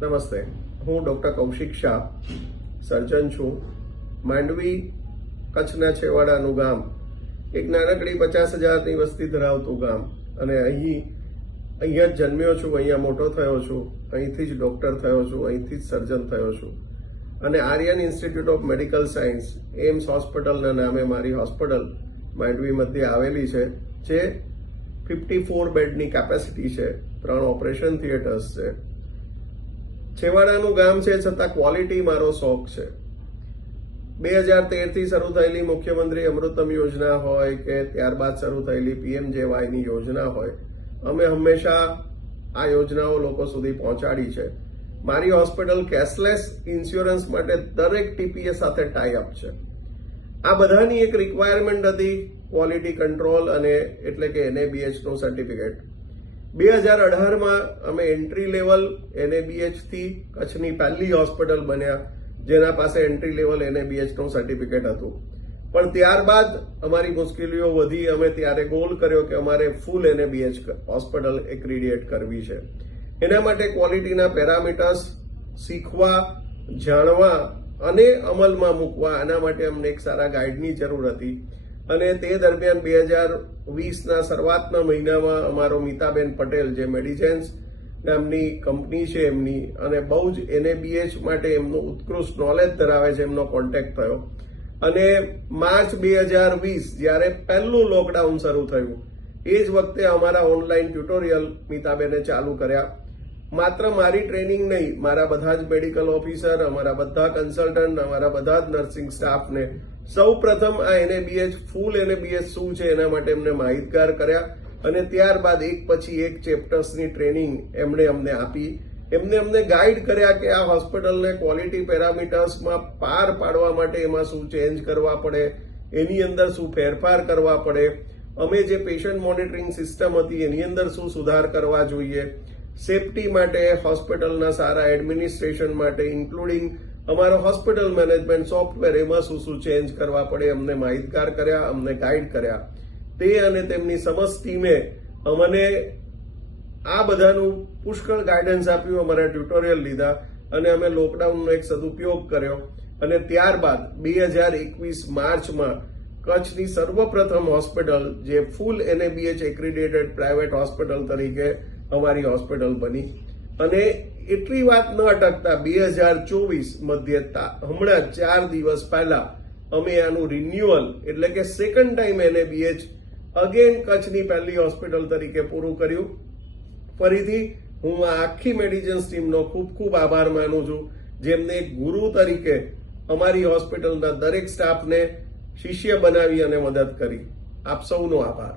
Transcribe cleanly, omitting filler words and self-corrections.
નમસ્તે, હું ડૉક્ટર કૌશિક શાહ સર્જન છું. માંડવી કચ્છના છેવાડાનું ગામ, એક નાનકડી 50,000ની વસ્તી ધરાવતું ગામ, અને અહીંયા જ જન્મ્યો છું, અહીંયા મોટો થયો છું, અહીંથી જ ડૉક્ટર થયો છું, અહીંથી જ સર્જન થયો છું. અને Aryan institute of medical science AIIMS હોસ્પિટલના નામે મારી હોસ્પિટલ માંડવી મધ્યે આવેલી છે, જે 54 બેડની કેપેસિટી છે, 3 ઓપરેશન થિયેટર્સ છે. છેવાડાનું ગામ છે છતાં ક્વોલિટી મારો શોખ છે. 2013થી શરૂ થયેલી મુખ્યમંત્રી અમૃતમ યોજના હોય કે ત્યારબાદ શરૂ થયેલી PMJYની યોજના હોય, અમે હંમેશા આ યોજનાઓ લોકો સુધી પહોંચાડી છે. મારી હોસ્પિટલ કેશલેસ ઇન્સ્યોરન્સ માટે દરેક TPA સાથે ટાઈ અપ છે. આ બધાની એક રિક્વાયરમેન્ટ હતી ક્વોલિટી કંટ્રોલ અને એટલે કે NABHનું સર્ટિફિકેટ. 2018માં અમે એન્ટ્રી લેવલ NABH થી કચ્છની પહેલી હોસ્પિટલ બન્યા જેના પાસે એન્ટ્રી લેવલ NABHનું સર્ટિફિકેટ હતું. પણ ત્યારબાદ અમારી મુશ્કેલીઓ વધી. અમે ત્યારે ગોલ કર્યો કે અમારે ફૂલ NABH હોસ્પિટલ એક્રિડિએટ કરવી છે. એના માટે ક્વોલિટીના પેરામીટર્સ શીખવા, જાણવા અને અમલમાં મૂકવા, આના માટે અમને એક સારા ગાઈડની જરૂર હતી. અને તે દરમિયાન 2020ના શરૂઆતના મહિનામાં અમારો મીતાબેન પટેલ, જે મેડિજેન્સ નામની કંપની છે એમની, અને બહુ જ NABH માટે એમનું ઉત્કૃષ્ટ નોલેજ ધરાવે છે, એમનો કોન્ટેક્ટ થયો. અને માર્ચ 2020 જ્યારે પહેલું લોકડાઉન શરૂ થયું, એ જ વખતે અમારા ઓનલાઈન ટ્યુટોરિયલ મીતાબેને ચાલુ કર્યા. માત્ર મારી ટ્રેનિંગ નહીં, મારા બધા જ મેડિકલ ઓફિસર, અમારા બધા કન્સલ્ટન્ટ, અમારા બધા જ નર્સિંગ સ્ટાફને સૌ પ્રથમ આ NABH ફૂલ NABH શું છે એના માટે એમને માહિતગાર કર્યા. અને ત્યારબાદ એક પછી એક ચેપ્ટર્સની ટ્રેનિંગ એમણે અમને આપી. અમને ગાઈડ કર્યા કે આ હોસ્પિટલને ક્વોલિટી પેરામીટર્સમાં પાર પાડવા માટે એમાં શું ચેન્જ કરવા પડે, એની અંદર શું ફેરફાર કરવા પડે, અમે જે પેશન્ટ મોનિટરિંગ સિસ્ટમ હતી એની અંદર શું સુધાર કરવા જોઈએ, સેફટી માટે, હોસ્પિટલના સારા એડમિનિસ્ટ્રેશન માટે, ઇન્ક્લુડિંગ અમારો હોસ્પિટલ મેનેજમેન્ટ સોફ્ટવેર, એમાં શું ચેન્જ કરવા પડે, અમને માહિતગાર કર્યા, અમને ગાઈડ કર્યા. તે અને તેમની સમસ્ત ટીમે અમને આ બધાનું પુષ્કળ ગાઈડન્સ આપ્યું, અમારા ટ્યુટોરિયલ લીધા અને અમે લોકડાઉનનો એક સદુપયોગ કર્યો. અને ત્યારબાદ 2021 માર્ચમાં કચ્છની સર્વપ્રથમ હોસ્પિટલ જે ફૂલ NABH એક્રિડિએટેડ પ્રાઇવેટ હોસ્પિટલ તરીકે અમારી હોસ્પિટલ બની. અને એટલી વાત ન અટકતા 2024 મધ્યતા હમણાં 4 દિવસ પહેલા અમે આનું રિન્યુઅલ એટલે કે સેકન્ડ ટાઈમ NABH અગેન કચ્છની પહેલી હોસ્પિટલ તરીકે પૂરું કર્યું. ફરીથી હું આ આખી મેડિજન્સ ટીમનો ખૂબ ખૂબ આભાર માનું છું, જેમને એક ગુરુ તરીકે અમારી હોસ્પિટલના દરેક સ્ટાફને શિષ્ય બનાવી અને મદદ કરી. આપ સૌનો આભાર.